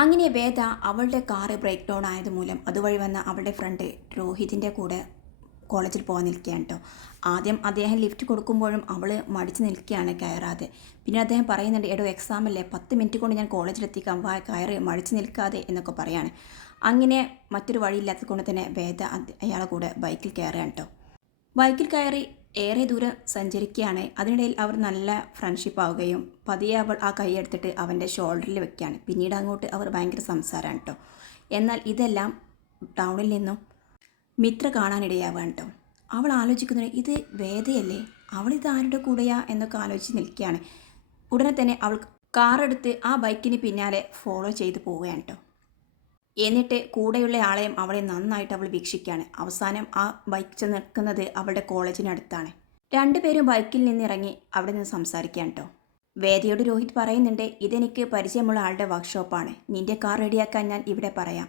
അങ്ങനെ വേദ അവളുടെ car break down ആയതുമൂലം അതുവഴി വന്ന അവളുടെ ഫ്രണ്ട് രോഹിതിൻ്റെ കൂടെ കോളേജിൽ പോകാൻ നിൽക്കുകയാണ് കേട്ടോ. ആദ്യം അദ്ദേഹം ലിഫ്റ്റ് കൊടുക്കുമ്പോഴും അവൾ മടിച്ച് നിൽക്കുകയാണ് കയറാതെ. പിന്നെ അദ്ദേഹം പറയുന്നുണ്ട്, എടോ എക്സാം അല്ലേ, 10 മിനിറ്റ് കൊണ്ട് ഞാൻ കോളേജിലെത്തിക്കാം, വാ കയറ്, മടിച്ച് നിൽക്കാതെ എന്നൊക്കെ പറയാണ്. അങ്ങനെ മറ്റൊരു വഴിയില്ലാത്തത് കൊണ്ട് തന്നെ വേദ അയാളെ കൂടെ ബൈക്കിൽ കയറുകയാണ് കേട്ടോ. ബൈക്കിൽ കയറി ഏറെ ദൂരം സഞ്ചരിക്കുകയാണ്. അതിനിടയിൽ അവർ നല്ല ഫ്രണ്ട്ഷിപ്പ് ആവുകയും പതിയെ അവൾ ആ കൈയെടുത്തിട്ട് അവൻ്റെ ഷോൾഡറിൽ വെക്കുകയാണ്. പിന്നീട് അങ്ങോട്ട് അവർ ഭയങ്കര സംസാരമാണ് കേട്ടോ. എന്നാൽ ഇതെല്ലാം ടൗണിൽ നിന്നും മിത്ര കാണാനിടയാവുകയാണ് കേട്ടോ. അവൾ ആലോചിക്കുന്നത്, ഇത് വേദയല്ലേ, അവളിത് ആരുടെ കൂടെയാ എന്നൊക്കെ ആലോചിച്ച് നിൽക്കുകയാണ്. ഉടനെ തന്നെ അവൾ കാറെടുത്ത് ആ ബൈക്കിന് പിന്നാലെ ഫോളോ ചെയ്ത് പോവുകയാണ് കേട്ടോ. എന്നിട്ട് കൂടെയുള്ള ആളെയും അവളെ നന്നായിട്ട് അവൾ വീക്ഷിക്കുകയാണ്. അവസാനം ആ ബൈക്ക് ചെന്ന് നിൽക്കുന്നത് അവളുടെ കോളേജിനടുത്താണ്. രണ്ടുപേരും ബൈക്കിൽ നിന്നിറങ്ങി അവിടെ നിന്ന് സംസാരിക്കുകയാണ് കേട്ടോ. വേദയോട് രോഹിത് പറയുന്നുണ്ട്, ഇതെനിക്ക് പരിചയമുള്ള ആളുടെ വർക്ക്ഷോപ്പാണ്, നിന്റെ കാർ റെഡിയാക്കാൻ ഞാൻ ഇവിടെ പറയാം,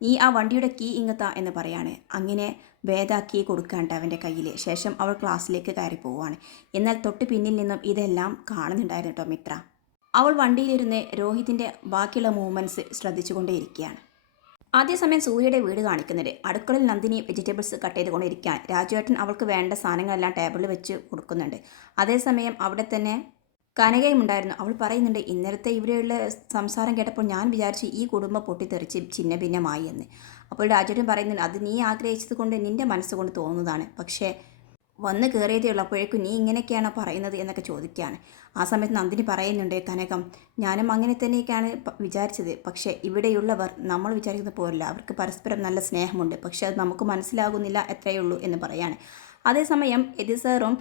നീ ആ വണ്ടിയുടെ കീ ഇങ്ങത്താ എന്ന് പറയാണ്. അങ്ങനെ വേദ കീ കൊടുക്കാണ്ട് അവൻ്റെ കയ്യിൽ. ശേഷം അവൾ ക്ലാസ്സിലേക്ക് കയറി പോവുകയാണ്. എന്നാൽ തൊട്ട് പിന്നിൽ നിന്നും ഇതെല്ലാം കാണുന്നുണ്ടായിരുന്നു കേട്ടോ മിത്ര. അവൾ വണ്ടിയിലിരുന്ന് രോഹിതിൻ്റെ ബാക്കിയുള്ള മൂവ്മെൻറ്റ്സ് ശ്രദ്ധിച്ചുകൊണ്ടേയിരിക്കുകയാണ്. ആദ്യസമയം സൂര്യയുടെ വീട് കാണിക്കുന്നുണ്ട്. അടുക്കളയിൽ നന്ദിനി വെജിറ്റബിൾസ് കട്ട് ചെയ്തുകൊണ്ടിരിക്കുകയാണ്. രാജുവേട്ടൻ അവൾക്ക് വേണ്ട സാധനങ്ങളെല്ലാം ടേബിളിൽ വെച്ച് കൊടുക്കുന്നുണ്ട്. അതേസമയം അവിടെ തന്നെ കനകയും ഉണ്ടായിരുന്നു. അവൾ പറയുന്നുണ്ട്, ഇന്നലത്തെ ഇവിടെയുള്ള സംസാരം കേട്ടപ്പോൾ ഞാൻ വിചാരിച്ചു ഈ കുടുംബം പൊട്ടിത്തെറിച്ച് ഛിന്ന ഭിന്നമായി എന്ന്. അപ്പോൾ രാജുവേട്ടൻ പറയുന്നുണ്ട്, അത് നീ ആഗ്രഹിച്ചത് കൊണ്ട് നിൻ്റെ മനസ്സുകൊണ്ട് തോന്നുന്നതാണ്, പക്ഷേ വന്ന് കയറിയതേ ഉള്ളൂ, അപ്പോഴേക്കും നീ ഇങ്ങനെയൊക്കെയാണോ പറയുന്നത് എന്നൊക്കെ ചോദിക്കുകയാണ്. ആ സമയത്ത് നന്ദിനി പറയുന്നുണ്ട്, കനകം ഞാനും അങ്ങനെ തന്നെയൊക്കെയാണ് വിചാരിച്ചത്, പക്ഷേ ഇവിടെയുള്ളവർ നമ്മൾ വിചാരിക്കുന്ന പോലല്ല, അവർക്ക് പരസ്പരം നല്ല സ്നേഹമുണ്ട്, പക്ഷേ അത് നമുക്ക് മനസ്സിലാകുന്നില്ല എത്രയേ ഉള്ളൂ എന്ന് പറയാണ്. അതേസമയം എതി സാറും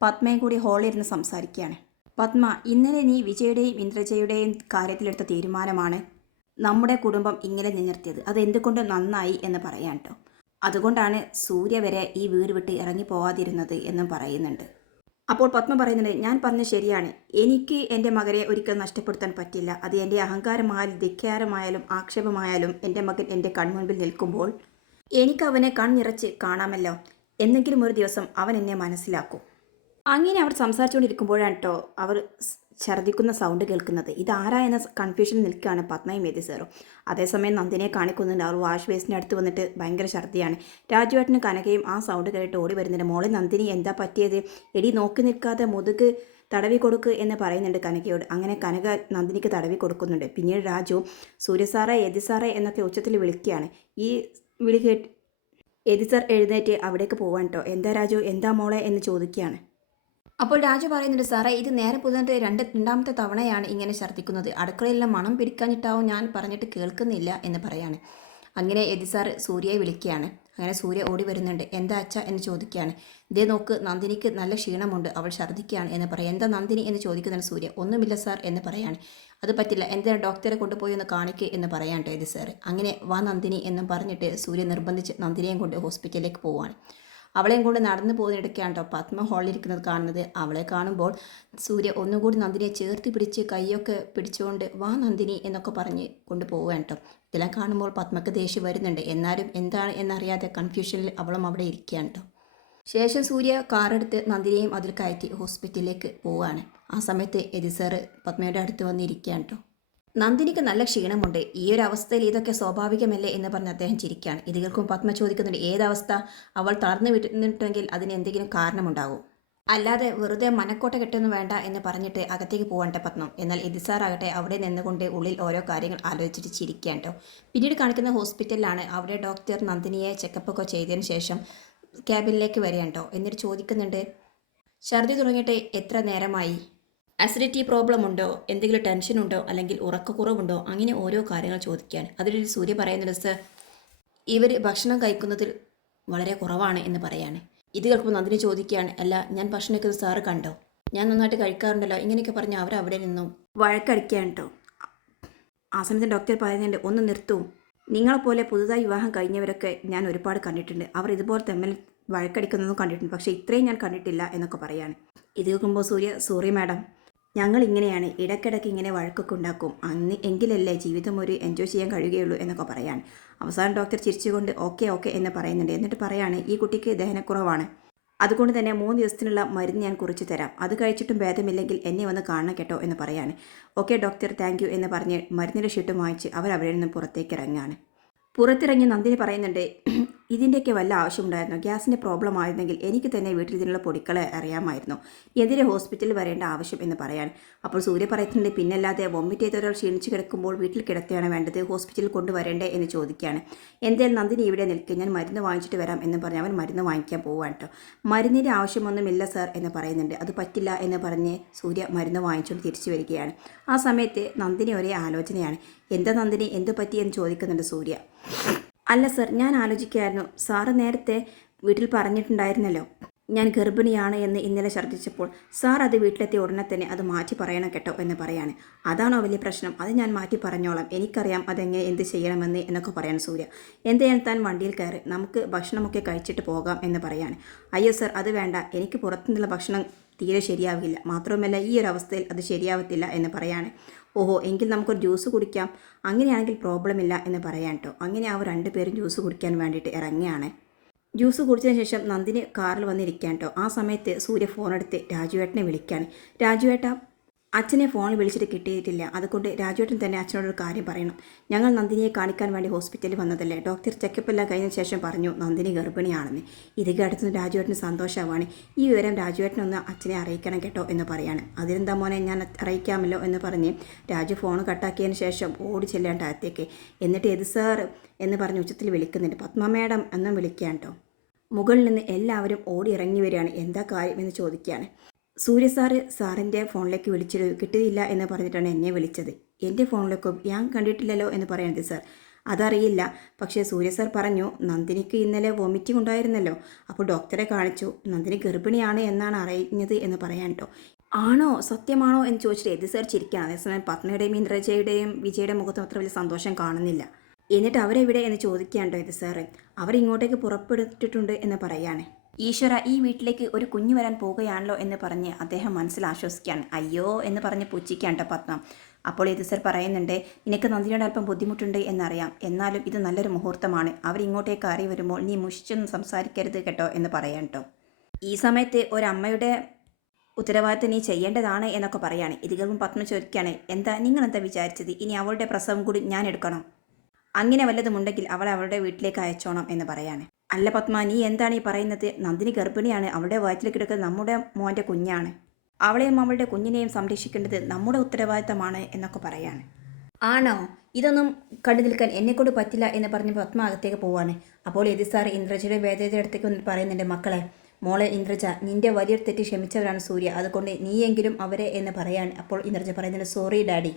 പത്മയും കൂടി ഹോളിലിരുന്ന് സംസാരിക്കുകയാണ്. പത്മ, ഇന്നലെ നീ വിജയുടെയും ഇന്ദ്രജയുടെയും കാര്യത്തിലെടുത്ത തീരുമാനമാണ് നമ്മുടെ കുടുംബം ഇങ്ങനെ നിലനിർത്തിയത്, അത് എന്തുകൊണ്ട് നന്നായി എന്ന് പറയാൻ കേട്ടോ. അതുകൊണ്ടാണ് സൂര്യ വരെ ഈ വീട് വിട്ട് ഇറങ്ങി പോവാതിരുന്നത് എന്നും പറയുന്നുണ്ട്. അപ്പോൾ പത്മ പറയുന്നുണ്ട്, ഞാൻ പറഞ്ഞത് ശരിയാണ്, എനിക്ക് എൻ്റെ മകനെ ഒരിക്കലും നഷ്ടപ്പെടുത്താൻ പറ്റില്ല, അത് എൻ്റെ അഹങ്കാരമായാലും ധിക്കാരമായാലും ആക്ഷേപമായാലും എൻ്റെ മകൻ എൻ്റെ കൺമുൻപിൽ നിൽക്കുമ്പോൾ എനിക്ക് അവനെ കണ്ണിറച്ച് കാണാമല്ലോ, എന്നെങ്കിലും ഒരു ദിവസം അവൻ എന്നെ മനസ്സിലാക്കും. അങ്ങനെ അവർ സംസാരിച്ചുകൊണ്ടിരിക്കുമ്പോഴാണ് കേട്ടോ അവർ ഛർദ്ദിക്കുന്ന സൗണ്ട് കേൾക്കുന്നത്. ഇതാരാ എന്ന കൺഫ്യൂഷൻ നിൽക്കുകയാണ് പത്മയും എതി സാറും. അതേസമയം നന്ദിനെ കാണിക്കുന്നുണ്ട്. അവർ വാഷ് ബേസിൻ്റെ അടുത്ത് വന്നിട്ട് ഭയങ്കര ഛർദ്ദിയാണ്. രാജുവേട്ടന് കനകയും ആ സൗണ്ട് കേട്ട് ഓടി വരുന്നുണ്ട്. മോളെ നന്ദിനി, എന്താ പറ്റിയത്, എടി നോക്കി നിൽക്കാതെ മുതുക് തടവി കൊടുക്ക് എന്ന് പറയുന്നുണ്ട് കനകയോട്. അങ്ങനെ കനക നന്ദിനിക്ക് തടവി കൊടുക്കുന്നുണ്ട്. പിന്നീട് രാജു സൂര്യ സാറേ, എതി സാറേ എന്നൊക്കെ ഉച്ചത്തിൽ വിളിക്കുകയാണ്. ഈ വിളി കേട്ട് എതി സാർ എഴുന്നേറ്റ് അവിടേക്ക് പോവാൻ കേട്ടോ. എന്താ രാജു, എന്താ മോളെ എന്ന് ചോദിക്കുകയാണ്. അപ്പോൾ രാജു പറയുന്നുണ്ട്, സാറേ ഇത് നേരെ പുതിയ രണ്ടാമത്തെ തവണയാണ് ഇങ്ങനെ ഛർദ്ദിക്കുന്നത്, അടുക്കളയെല്ലാം മണം പിടിക്കാഞ്ഞിട്ടാവും ഞാൻ പറഞ്ഞിട്ട് കേൾക്കുന്നില്ല എന്ന് പറയാണ്. അങ്ങനെ എതി സാർ സൂര്യയെ വിളിക്കുകയാണ്. അങ്ങനെ സൂര്യ ഓടി വരുന്നുണ്ട്. എന്താ അച്ഛ എന്ന് ചോദിക്കുകയാണ്. ഇതേ നോക്ക്, നന്ദിനിക്ക് നല്ല ക്ഷീണമുണ്ട്, അവൾ ഛർദ്ദിക്കുകയാണ് എന്ന് പറയാം. എന്താ നന്ദിനി എന്ന് ചോദിക്കുന്നുണ്ട് സൂര്യ. ഒന്നുമില്ല സാർ എന്ന് പറയാണ്. അത് പറ്റില്ല, എന്താ ഡോക്ടറെ കൊണ്ടുപോയി ഒന്ന് കാണിക്കുക എന്ന് പറയാൻ എതി സാർ. അങ്ങനെ വാ നന്ദിനി എന്നും പറഞ്ഞിട്ട് സൂര്യ നിർബന്ധിച്ച് നന്ദിനിയെയും കൊണ്ട് ഹോസ്പിറ്റലിലേക്ക് പോവാണ്. അവളെയും കൊണ്ട് നടന്നു പോകുന്നിടയ്ക്കാണ് കേട്ടോ പത്മ ഹോളിലിരിക്കുന്നത് കാണുന്നത്. അവളെ കാണുമ്പോൾ സൂര്യ ഒന്നുകൂടി നന്ദിനിയെ ചേർത്ത് പിടിച്ച് കൈയൊക്കെ പിടിച്ചുകൊണ്ട് വാ നന്ദിനി എന്നൊക്കെ പറഞ്ഞ് കൊണ്ടുപോവുകയാണ് കേട്ടോ. ഇതെല്ലാം കാണുമ്പോൾ പത്മക്ക് ദേഷ്യം വരുന്നുണ്ട്. എന്നാലും എന്താണ് എന്നറിയാതെ കൺഫ്യൂഷനിൽ അവളും അവിടെ ഇരിക്കുകയാണ് കേട്ടോ. ശേഷം സൂര്യ കാറെടുത്ത് നന്ദിനിയെയും അതിൽ കയറ്റി ഹോസ്പിറ്റലിലേക്ക് പോവുകയാണ്. ആ സമയത്ത് എതി സാറ് പത്മയുടെ അടുത്ത് വന്നിരിക്കുകയാണ് കേട്ടോ. നന്ദിനിക്ക് നല്ല ക്ഷീണമുണ്ട്, ഈ ഒരു അവസ്ഥയിൽ ഇതൊക്കെ സ്വാഭാവികമല്ലേ എന്ന് പറഞ്ഞ് അദ്ദേഹം ചിരിക്കുകയാണ്. ഇത് കേൾക്കും പത്മ ചോദിക്കുന്നുണ്ട്, ഏതവസ്ഥ, അവൾ തളർന്നു വിട്ടിട്ടുണ്ടെങ്കിൽ അതിന് എന്തെങ്കിലും കാരണമുണ്ടാകും, അല്ലാതെ വെറുതെ മനക്കോട്ട കെട്ടൊന്നും വേണ്ട എന്ന് പറഞ്ഞിട്ട് അകത്തേക്ക് പോകട്ടെ പത്മം. എന്നാൽ എതിസാറാകട്ടെ അവിടെ നിന്നുകൊണ്ട് ഉള്ളിൽ ഓരോ കാര്യങ്ങൾ ആലോചിച്ചിട്ട് ചിരിക്കുകയാണ് കേട്ടോ. പിന്നീട് കാണിക്കുന്ന ഹോസ്പിറ്റലിലാണ്. അവിടെ ഡോക്ടർ നന്ദിനിയെ ചെക്കപ്പൊക്കെ ചെയ്തതിന് ശേഷം ക്യാബിനിലേക്ക് വരികയാണ് കേട്ടോ. എന്നിട്ട് ചോദിക്കുന്നുണ്ട്, ഛർദി തുടങ്ങിയിട്ട് എത്ര നേരമായി, അസിഡിറ്റി പ്രോബ്ലം ഉണ്ടോ, എന്തെങ്കിലും ടെൻഷൻ ഉണ്ടോ, അല്ലെങ്കിൽ ഉറക്കക്കുറവുണ്ടോ, അങ്ങനെ ഓരോ കാര്യങ്ങൾ ചോദിക്കുകയാണ്. അതിലൊരു സൂര്യ പറയുന്നത്, സർ ഇവർ ഭക്ഷണം കഴിക്കുന്നതിൽ വളരെ കുറവാണ് എന്ന് പറയാണ്. ഇത് കേൾക്കുമ്പോൾ നന്ദിനി ചോദിക്കുകയാണ്, അല്ല ഞാൻ ഭക്ഷണം കഴിക്കുന്നത് സാറ് കണ്ടോ, ഞാൻ നന്നായിട്ട് കഴിക്കാറുണ്ടല്ലോ, ഇങ്ങനെയൊക്കെ പറഞ്ഞ് അവരവിടെ നിന്നും വഴക്കടിക്കുകയാണ് കേട്ടോ. ആ സമയത്ത് ഡോക്ടർ പറയുന്നുണ്ട്, ഒന്ന് നിർത്തൂ, നിങ്ങളെപ്പോലെ പുതുതായി വിവാഹം കഴിഞ്ഞവരൊക്കെ ഞാൻ ഒരുപാട് കണ്ടിട്ടുണ്ട്, അവർ ഇതുപോലെ തമ്മിൽ വഴക്കടിക്കുന്നതും കണ്ടിട്ടുണ്ട്, പക്ഷേ ഇത്രയും ഞാൻ കണ്ടിട്ടില്ല എന്നൊക്കെ പറയാണ്. ഇത് കേൾക്കുമ്പോൾ സൂര്യ, സോറി മാഡം, ഞങ്ങൾ ഇങ്ങനെയാണ്, ഇടയ്ക്കിടയ്ക്ക് ഇങ്ങനെ വഴക്കൊക്കെ ഉണ്ടാക്കും, എങ്കിലല്ലേ ജീവിതം ഒരു എൻജോയ് ചെയ്യാൻ കഴിയുകയുള്ളൂ എന്നൊക്കെ പറയാൻ. അവസാനം ഡോക്ടർ ചിരിച്ചുകൊണ്ട് ഓക്കെ ഓക്കെ എന്ന് പറയുന്നുണ്ട്. എന്നിട്ട് പറയാണ്, ഈ കുട്ടിക്ക് ദഹനക്കുറവാണ്, അതുകൊണ്ട് തന്നെ 3 ദിവസത്തിനുള്ള മരുന്ന് ഞാൻ കുറിച്ച് തരാം. അത് കഴിച്ചിട്ടും ഭേദമില്ലെങ്കിൽ എന്നെ വന്ന് കാണണം കേട്ടോ എന്ന് പറയാണ്. ഓക്കെ ഡോക്ടർ, താങ്ക് യു എന്ന് പറഞ്ഞ് മരുന്നിൻ്റെ ഷീട്ടും വാങ്ങിച്ച് അവർ അവിടെ നിന്ന് പുറത്തേക്ക് ഇറങ്ങുകയാണ്. പുറത്തിറങ്ങി നന്ദിനി പറയുന്നുണ്ട്, ഇതിൻ്റെയൊക്കെ വല്ല ആവശ്യമുണ്ടായിരുന്നു. ഗ്യാസിൻ്റെ പ്രോബ്ലം ആയിരുന്നെങ്കിൽ എനിക്ക് തന്നെ വീട്ടിൽ ഇതിനുള്ള പൊടിക്കളെ അറിയാമായിരുന്നു. എന്തിനെ ഹോസ്പിറ്റലിൽ വരേണ്ട ആവശ്യം എന്ന് പറയാൻ. അപ്പോൾ സൂര്യ പറയുന്നുണ്ട്, പിന്നല്ലാതെ വൊമിറ്റ് ചെയ്ത ഒരാൾ ക്ഷീണിച്ച് കിടക്കുമ്പോൾ വീട്ടിൽ കിടത്തുകയാണ് വേണ്ടത്, ഹോസ്പിറ്റലിൽ കൊണ്ടുവരേണ്ടേ എന്ന് ചോദിക്കുകയാണ്. എന്തായാലും നന്ദിനി ഇവിടെ നിൽക്കുക, ഞാൻ മരുന്ന് വാങ്ങിച്ചിട്ട് വരാം എന്ന് പറഞ്ഞ് അവൻ മരുന്ന് വാങ്ങിക്കാൻ പോവാണ് കേട്ടോ. മരുന്നിൻ്റെ ആവശ്യമൊന്നുമില്ല സാർ എന്ന് പറയുന്നുണ്ട്. അത് പറ്റില്ല എന്ന് പറഞ്ഞ് സൂര്യ മരുന്ന് വാങ്ങിച്ചുകൊണ്ട് തിരിച്ചു വരികയാണ്. ആ സമയത്ത് നന്ദിനി ഒരേ ആലോചനയാണ്. എന്താ നന്ദിനി, എന്ത് പറ്റി എന്ന് ചോദിക്കുന്നുണ്ട് സൂര്യ. അല്ല സർ, ഞാൻ ആലോചിക്കുകയായിരുന്നു, സാറ് നേരത്തെ വീട്ടിൽ പറഞ്ഞിട്ടുണ്ടായിരുന്നല്ലോ ഞാൻ ഗർഭിണിയാണ് എന്ന് ഇന്നലെ ഛർദ്ദിച്ചപ്പോൾ. സാർ അത് വീട്ടിലെത്തിയ ഉടനെ തന്നെ അത് മാറ്റി പറയണം കേട്ടോ എന്ന് പറയാണ്. അതാണോ വലിയ പ്രശ്നം? അത് ഞാൻ മാറ്റി പറഞ്ഞോളാം, എനിക്കറിയാം അതെങ്ങനെ എന്ത് ചെയ്യണമെന്ന് എന്നൊക്കെ പറയാൻ സൂര്യ. എന്തായാലും താൻ വണ്ടിയിൽ കയറി, നമുക്ക് ഭക്ഷണമൊക്കെ കഴിച്ചിട്ട് പോകാം എന്ന് പറയാണ്. അയ്യോ സർ, അത് വേണ്ട, എനിക്ക് പുറത്തുനിന്നുള്ള ഭക്ഷണം തീരെ ശരിയാവില്ല, മാത്രവുമല്ല ഈ ഒരു അവസ്ഥയിൽ അത് ശരിയാവത്തില്ല എന്ന് പറയാണ്. ഓഹോ, എങ്കിൽ നമുക്കൊരു ജ്യൂസ് കുടിക്കാം, അങ്ങനെയാണെങ്കിൽ പ്രോബ്ലം ഇല്ല എന്ന് പറയാൻ കേട്ടോ. അങ്ങനെ അവർ രണ്ടുപേരും ജ്യൂസ് കുടിക്കാൻ വേണ്ടിയിട്ട് ഇറങ്ങുകയാണ്. ജ്യൂസ് കുടിച്ചതിന് ശേഷം നന്ദിനി കാറിൽ വന്നിരിക്കാൻ കേട്ടോ. ആ സമയത്ത് സൂര്യ ഫോണെടുത്ത് രാജുവേട്ടനെ വിളിക്കുകയാണ്. രാജുവേട്ട, അച്ഛനെ ഫോണിൽ വിളിച്ചിട്ട് കിട്ടിയിട്ടില്ല, അതുകൊണ്ട് രാജുവേട്ടൻ തന്നെ അച്ഛനോടൊരു കാര്യം പറയണം. ഞങ്ങൾ നന്ദിനിയെ കാണിക്കാൻ വേണ്ടി ഹോസ്പിറ്റലിൽ വന്നതല്ലേ, ഡോക്ടർ ചെക്കപ്പ് എല്ലാം കഴിഞ്ഞ ശേഷം പറഞ്ഞു നന്ദിനി ഗർഭിണിയാണെന്ന്. ഇത് കേട്ടത് രാജുവേട്ടന് സന്തോഷമാണ്. ഈ വിവരം രാജുവേട്ടനൊന്ന് അച്ഛനെ അറിയിക്കണം കേട്ടോ എന്ന് പറയാണ്. അതിനെന്താ മോനെ, ഞാൻ അറിയിക്കാമല്ലോ എന്ന് പറഞ്ഞ് രാജു ഫോൺ കട്ടാക്കിയതിന് ശേഷം ഓടി ചെല്ലേണ്ട അകത്തേക്ക്. എന്നിട്ട് ഏത് സാർ എന്ന് പറഞ്ഞ് ഉച്ചത്തിൽ വിളിക്കുന്നുണ്ട്. പത്മ മേഡം എന്നും വിളിക്കാൻ കേട്ടോ. മുകളിൽ നിന്ന് എല്ലാവരും ഓടി ഇറങ്ങി വരികയാണ്. എന്താ കാര്യം എന്ന് ചോദിക്കുകയാണ്. സൂര്യ സാറിൻ്റെ ഫോണിലേക്ക് വിളിച്ചിട്ട് കിട്ടിയില്ല എന്ന് പറഞ്ഞിട്ടാണ് എന്നെ വിളിച്ചത്. എൻ്റെ ഫോണിലേക്കും ഞാൻ കണ്ടിട്ടില്ലല്ലോ എന്ന് പറയുന്നത് സാർ. അതറിയില്ല, പക്ഷേ സൂര്യ സാർ പറഞ്ഞു നന്ദിനിക്ക് ഇന്നലെ വോമിറ്റിംഗ് ഉണ്ടായിരുന്നല്ലോ, അപ്പോൾ ഡോക്ടറെ കാണിച്ചു, നന്ദിനി ഗർഭിണിയാണ് എന്നാണ് അറിഞ്ഞത് എന്ന് പറയാൻ കേട്ടോ. ആണോ, സത്യമാണോ എന്ന് ചോദിച്ചിട്ട് എത് സാർ ചിരിക്കുകയാണ്. അതേസമയം പത്മയുടെയും ഇന്ദ്രജയുടെയും വിജയുടെ മുഖത്തും അത്ര വലിയ സന്തോഷം കാണുന്നില്ല. എന്നിട്ട് അവരെവിടെ എന്ന് ചോദിക്കുകയാണ്ടോ ഇത് സാറ്. അവരിങ്ങോട്ടേക്ക് പുറപ്പെടുത്തിട്ടുണ്ട് എന്ന് പറയാണ്. ഈശ്വര, ഈ വീട്ടിലേക്ക് ഒരു കുഞ്ഞു വരാൻ പോകുകയാണല്ലോ എന്ന് പറഞ്ഞ് അദ്ദേഹം മനസ്സിൽ ആശ്വസിക്കുകയാണ്. അയ്യോ എന്ന് പറഞ്ഞ് പുച്ഛിക്കാണ്ട പത്മ. അപ്പോൾ ഇത് സർ പറയുന്നുണ്ട്, നിനക്ക് നന്ദിനിയോട് അല്പം ബുദ്ധിമുട്ടുണ്ട് എന്നറിയാം, എന്നാലും ഇത് നല്ലൊരു മുഹൂർത്തമാണ്, അവരിങ്ങോട്ടേക്ക് കയറി വരുമ്പോൾ നീ മുഷിച്ചൊന്നും സംസാരിക്കരുത് കേട്ടോ എന്ന് പറയാൻ കേട്ടോ. ഈ സമയത്ത് ഒരമ്മയുടെ ഉത്തരവാദിത്തം നീ ചെയ്യേണ്ടതാണ് എന്നൊക്കെ പറയാണ്. ഇത് കേൾക്കും പത്മ ചോദിക്കുകയാണ്, നിങ്ങളെന്താ വിചാരിച്ചത്, ഇനി അവളുടെ പ്രസവം കൂടി ഞാൻ എടുക്കണം? അങ്ങനെ വല്ലതുമുണ്ടെങ്കിൽ അവളുടെ വീട്ടിലേക്ക് അയച്ചോണം എന്ന് പറയാണ്. അല്ല പത്മ, നീ എന്താണ് ഈ പറയുന്നത്? നന്ദിനി ഗർഭിണിയാണ്, അവളുടെ വയറ്റിൽ കിടക്കുന്നത് നമ്മുടെ മോൻ്റെ കുഞ്ഞാണ്, അവളെയും അവളുടെ കുഞ്ഞിനെയും സംരക്ഷിക്കേണ്ടത് നമ്മുടെ ഉത്തരവാദിത്തമാണ് എന്നൊക്കെ പറയാണ്. ആണോ, ഇതൊന്നും കണ്ടു നിൽക്കാൻ എന്നെക്കൊണ്ട് പറ്റില്ല എന്ന് പറഞ്ഞ് പത്മ അകത്തേക്ക് പോവാണ്. അപ്പോൾ എതി സാർ ഇന്ദ്രജയുടെ വേദയുടെ അടുത്തേക്ക് വന്നിട്ട് പറയുന്നുണ്ട്, മക്കളെ, മോളെ ഇന്ദ്രജ, നിന്റെ വലിയൊരു തെറ്റ് ക്ഷമിച്ചവരാണ് സൂര്യ, അതുകൊണ്ട് നീയെങ്കിലും അവരെ എന്ന് പറയാൻ. അപ്പോൾ ഇന്ദ്രജ പറയുന്നുണ്ട്, സോറി ഡാഡി,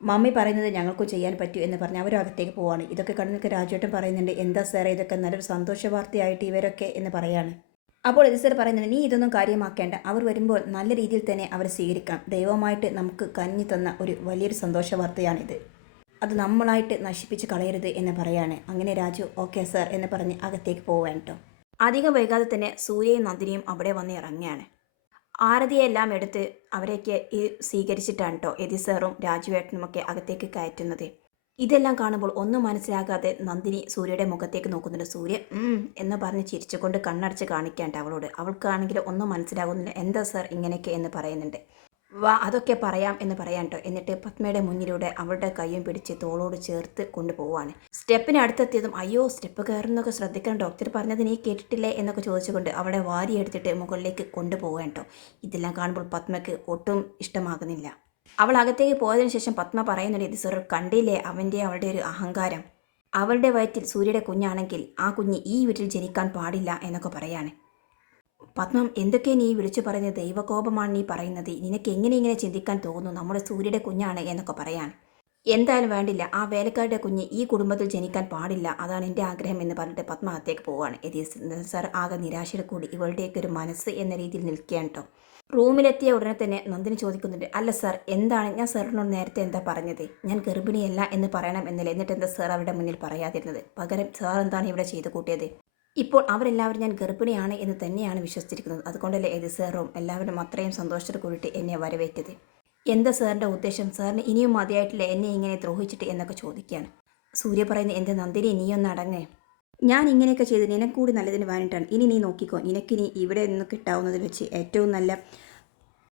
മമ്മി പറയുന്നത് ഞങ്ങൾക്കും ചെയ്യാൻ പറ്റൂ എന്ന് പറഞ്ഞ് അവരും അകത്തേക്ക് പോവാണ്. ഇതൊക്കെ കണ്ടു രാജുവേട്ടൻ പറയുന്നുണ്ട്, എന്താ സാറേ ഇതൊക്കെ നല്ലൊരു സന്തോഷ വാർത്തയായിട്ട് ഇവരൊക്കെ എന്ന് പറയാണ്. അപ്പോൾ ഇത് സാർ പറയുന്നുണ്ട്, നീ ഇതൊന്നും കാര്യമാക്കേണ്ട, അവർ വരുമ്പോൾ നല്ല രീതിയിൽ തന്നെ അവർ സ്വീകരിക്കാം, ദൈവമായിട്ട് നമുക്ക് കനിഞ്ഞു തന്ന ഒരു വലിയൊരു സന്തോഷ വാർത്തയാണിത്, അത് നമ്മളായിട്ട് നശിപ്പിച്ച് കളയരുത് എന്ന് പറയാണ്. അങ്ങനെ രാജു ഓക്കെ സാർ എന്ന് പറഞ്ഞ് അകത്തേക്ക് പോവാൻ കേട്ടോ. അധികം വൈകാതെ തന്നെ സൂര്യയും നന്ദിനിയും അവിടെ വന്ന് ഇറങ്ങുകയാണ്. ആരതിയെല്ലാം എടുത്ത് അവരെയൊക്കെ സ്വീകരിച്ചിട്ടാണ് കേട്ടോ എതി സാറും രാജുവേട്ടനുമൊക്കെ അകത്തേക്ക് കയറ്റുന്നത്. ഇതെല്ലാം കാണുമ്പോൾ ഒന്നും മനസ്സിലാകാതെ നന്ദിനി സൂര്യയുടെ മുഖത്തേക്ക് നോക്കുന്നുണ്ട്. സൂര്യ എന്ന് പറഞ്ഞ് ചിരിച്ചുകൊണ്ട് കണ്ണടച്ച് കാണിക്കാണ്ട് അവളോട്. അവൾക്കാണെങ്കിൽ ഒന്നും മനസ്സിലാകുന്നില്ല. എന്താ സാർ ഇങ്ങനെയൊക്കെ എന്ന് പറയുന്നുണ്ട്. വാ, അതൊക്കെ പറയാം എന്ന് പറയാൻ കേട്ടോ. എന്നിട്ട് പത്മയുടെ മുന്നിലൂടെ അവളുടെ കയ്യും പിടിച്ച് തോളോട് ചേർത്ത് കൊണ്ടുപോവാണ്. സ്റ്റെപ്പിന് അടുത്തെത്തിയതും അയ്യോ സ്റ്റെപ്പ് കയറുന്നൊക്കെ ശ്രദ്ധിക്കണം, ഡോക്ടർ പറഞ്ഞത് നീ കേട്ടിട്ടില്ലേ എന്നൊക്കെ ചോദിച്ചുകൊണ്ട് അവളെ വാരി എടുത്തിട്ട് മുകളിലേക്ക് കൊണ്ടുപോകാൻ കേട്ടോ. ഇതെല്ലാം കാണുമ്പോൾ പത്മയ്ക്ക് ഒട്ടും ഇഷ്ടമാകുന്നില്ല. അവൾ അകത്തേക്ക് പോയതിനു ശേഷം പത്മ പറയുന്നുണ്ട്, ഇത് സാർ കണ്ടില്ലേ അവളുടെ ഒരു അഹങ്കാരം, അവളുടെ വയറ്റിൽ സൂര്യയുടെ കുഞ്ഞാണെങ്കിൽ ആ കുഞ്ഞ് ഈ വീട്ടിൽ ജനിക്കാൻ പാടില്ല എന്നൊക്കെ പറയാണ്. പത്മം, എന്തൊക്കെ നീ വിളിച്ചു പറയുന്നത്, ദൈവകോപമാണ് നീ പറയുന്നത്, നിനക്ക് എങ്ങനെ ഇങ്ങനെ ചിന്തിക്കാൻ തോന്നുന്നു, നമ്മുടെ സൂര്യയുടെ കുഞ്ഞാണ് എന്നൊക്കെ പറയാൻ. എന്തായാലും വേണ്ടില്ല, ആ വേലക്കാരുടെ കുഞ്ഞ് ഈ കുടുംബത്തിൽ ജനിക്കാൻ പാടില്ല, അതാണ് എൻ്റെ ആഗ്രഹം എന്ന് പറഞ്ഞിട്ട് പത്മ അകത്തേക്ക് പോവാണ്. സാർ ആകെ നിരാശയിൽ കൂടി ഇവളുടെയൊക്കെ ഒരു മനസ്സ് എന്ന രീതിയിൽ നിൽക്കുകയാണ് കേട്ടോ. റൂമിലെത്തിയ ഉടനെ തന്നെ നന്ദിനി ചോദിക്കുന്നുണ്ട്, അല്ല സാർ എന്താണ്, ഞാൻ സാറിനോട് നേരത്തെ എന്താ പറഞ്ഞത്, ഞാൻ ഗർഭിണിയല്ല എന്ന് പറയണം എന്നല്ലേ, എന്നിട്ട് എന്താ സാർ അവരുടെ മുന്നിൽ പറയാതിരുന്നത്, പകരം സാർ എന്താണ് ഇവിടെ ചെയ്തു കൂട്ടിയത്? ഇപ്പോൾ അവരെല്ലാവരും ഞാൻ ഗർഭിണിയാണ് എന്ന് തന്നെയാണ് വിശ്വസിച്ചിരിക്കുന്നത്, അതുകൊണ്ടല്ലേ എതി സാറും എല്ലാവരും അത്രയും സന്തോഷത്തോടെ കൂടിയിട്ട് എന്നെ വരവേറ്റത്. എന്താ സാറിൻ്റെ ഉദ്ദേശം, സാറിന് ഇനിയും മതിയായിട്ടില്ല എന്നെ ഇങ്ങനെ ദ്രോഹിച്ചിട്ട് എന്നൊക്കെ ചോദിക്കുകയാണ്. സൂര്യ പറയുന്നത്, എൻ്റെ നന്ദിനി നീയൊന്ന് അടങ്ങ്, ഞാൻ ഇങ്ങനെയൊക്കെ ചെയ്ത് നിനക്കൂടി നല്ലതിന് വേണ്ടിയിട്ടാണ്. ഇനി നീ നോക്കിക്കോ, നിനക്കിനി ഇവിടെ നിന്ന് കിട്ടാവുന്നതിൽ വെച്ച് ഏറ്റവും നല്ല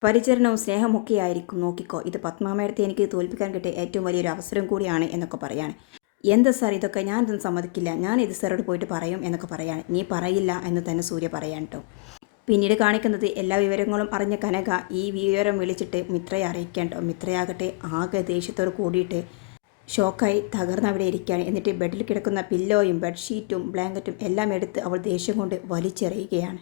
പരിചരണവും സ്നേഹമൊക്കെ ആയിരിക്കും, നോക്കിക്കോ. ഇത് പത്മാമയത്തെ എനിക്ക് തോൽപ്പിക്കാൻ കിട്ടിയ ഏറ്റവും വലിയൊരു അവസരം കൂടിയാണ് എന്നൊക്കെ പറയാണ്. എന്താ സാർ ഇതൊക്കെ, ഞാനിതൊന്നും സമ്മതിക്കില്ല, ഞാൻ ഇത് സാറോട് പോയിട്ട് പറയും എന്നൊക്കെ പറയാണ്. നീ പറയില്ല എന്ന് തന്നെ സൂര്യ പറയാൻ കേട്ടോ. പിന്നീട് കാണിക്കുന്നത് എല്ലാ വിവരങ്ങളും അറിഞ്ഞ കനക ഈ വിവരം വിളിച്ചിട്ട് മിത്രയെ അറിയിക്കാൻ കേട്ടോ. മിത്രയാകട്ടെ ആകെ ദേഷ്യത്തോട് കൂടിയിട്ട് ഷോക്കായി തകർന്നവിടെ ഇരിക്കുകയാണ്. എന്നിട്ട് ബെഡിൽ കിടക്കുന്ന പില്ലോയും ബെഡ്ഷീറ്റും ബ്ലാങ്കറ്റും എല്ലാം എടുത്ത് അവൾ ദേഷ്യം കൊണ്ട് വലിച്ചെറിയുകയാണ്.